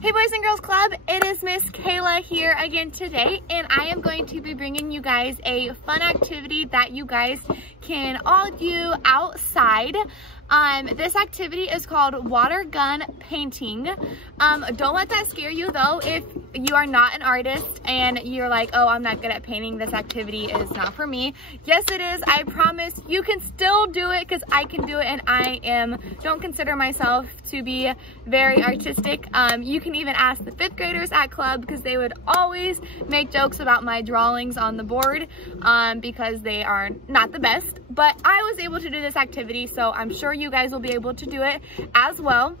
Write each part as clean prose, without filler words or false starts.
Hey boys and girls club, it is Miss Kayla here again today, and I am going to be bringing you guys a fun activity that you guys can all do outside. This activity is called water gun painting. Don't let that scare you though. If you are not an artist and you're like, oh, I'm not good at painting, this activity is not for me. Yes, it is. I promise you can still do it because I can do it, and don't consider myself to be very artistic. You can even ask the 5th graders at club because they would always make jokes about my drawings on the board because they are not the best. But I was able to do this activity, so I'm sure you guys will be able to do it as well.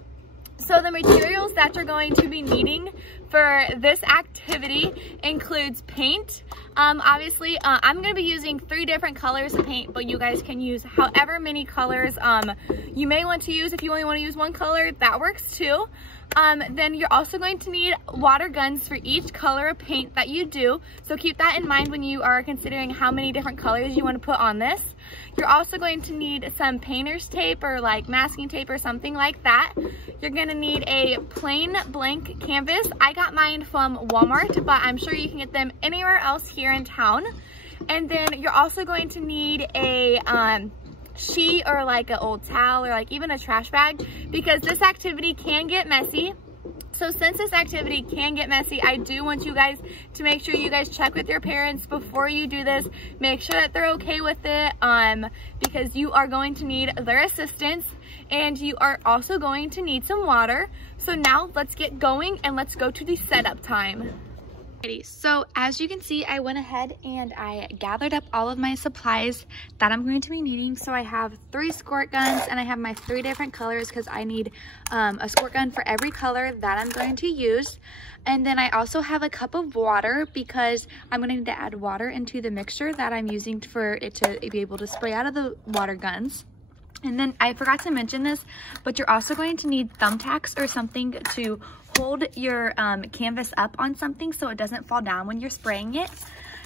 So the materials that you're going to be needing for this activity includes paint. Obviously, I'm going to be using 3 different colors of paint, but you guys can use however many colors you may want to use. If you only want to use one color, that works too. Then you're also going to need water guns for each color of paint that you do. So keep that in mind when you are considering how many different colors you want to put on this. You're also going to need some painter's tape or like masking tape or something like that. You're going to need a plain blank canvas. I got mine from Walmart, but I'm sure you can get them anywhere else here in town. And then you're also going to need a sheet or like an old towel or like even a trash bag, because this activity can get messy. So since this activity can get messy, I do want you guys to make sure you guys check with your parents before you do this. Make sure that they're okay with it because you are going to need their assistance, and you are also going to need some water. So now let's get going and let's go to the setup time. So as you can see, I went ahead and I gathered up all of my supplies that I'm going to be needing. So I have 3 squirt guns, and I have my 3 different colors because I need a squirt gun for every color that I'm going to use. And then I also have a cup of water because I'm going to need to add water into the mixture that I'm using for it to be able to spray out of the water guns. And then I forgot to mention this, but you're also going to need thumbtacks or something to hold your canvas up on something so it doesn't fall down when you're spraying it.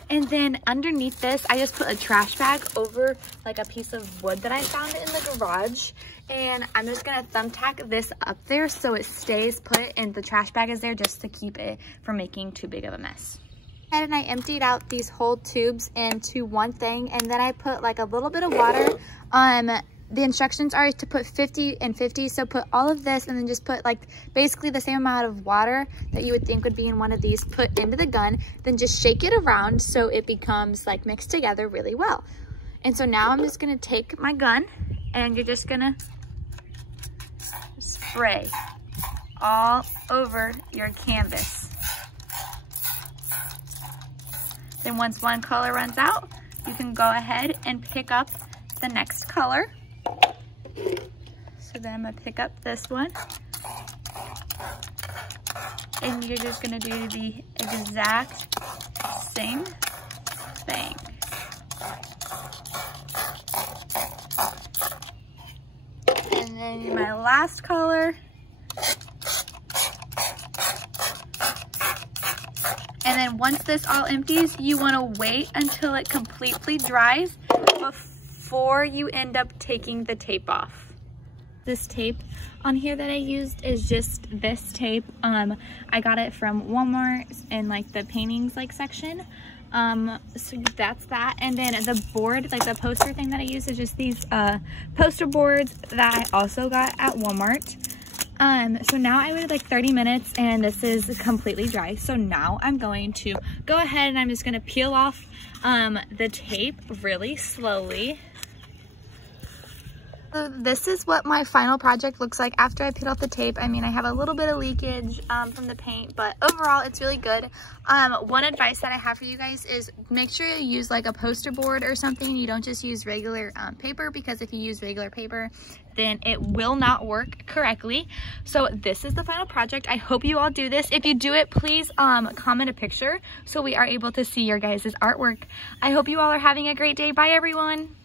And then underneath this, I just put a trash bag over like a piece of wood that I found in the garage. And I'm just gonna thumbtack this up there so it stays put, and the trash bag is there just to keep it from making too big of a mess. And I emptied out these whole tubes into one thing, and then I put like a little bit of water. The instructions are to put 50 and 50, so put all of this and then just put like basically the same amount of water that you would think would be in one of these put into the gun, then just shake it around so it becomes like mixed together really well. And so now I'm just gonna take my gun and you're just gonna spray all over your canvas. Then once one color runs out, you can go ahead and pick up the next color. So then I'm gonna pick up this one, and you're just gonna do the exact same thing. And then my last color. And then once this all empties, you wanna wait until it completely dries before you end up taking the tape off. This tape on here that I used is just this tape. I got it from Walmart in like the paintings like section. So that's that. And then the board, like the poster thing that I use, is just these poster boards that I also got at Walmart. So now I waited like 30 minutes and this is completely dry. So now I'm going to go ahead and I'm just gonna peel off the tape really slowly. So this is what my final project looks like after I peel off the tape. I mean, I have a little bit of leakage from the paint, but overall it's really good. One advice that I have for you guys is make sure you use like a poster board or something. You don't just use regular paper, because if you use regular paper, then it will not work correctly. So this is the final project. I hope you all do this. If you do it, please comment a picture so we are able to see your guys' artwork. I hope you all are having a great day. Bye everyone.